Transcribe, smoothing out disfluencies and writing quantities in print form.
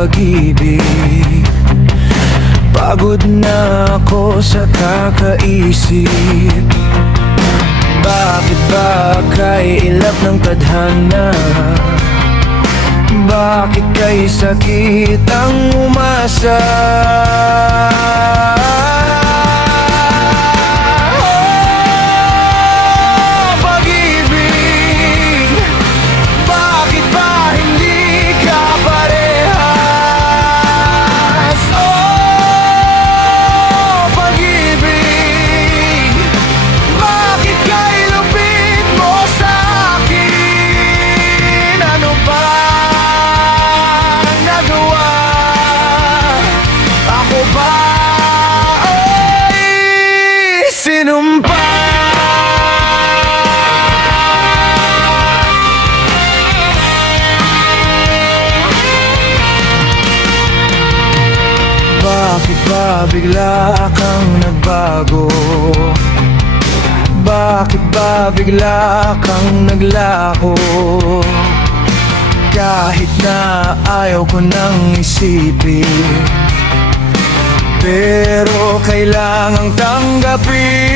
pag-ibig. Pagod na ako sa kakaisip. Bakit ba kay ilap ng tadhana? Bakit kay sakit ang umasa? Bakit ba bigla kang nagbago? Bakit ba bigla kang naglaho? Kahit na ayaw ko nang isipin, pero kailangang tanggapin.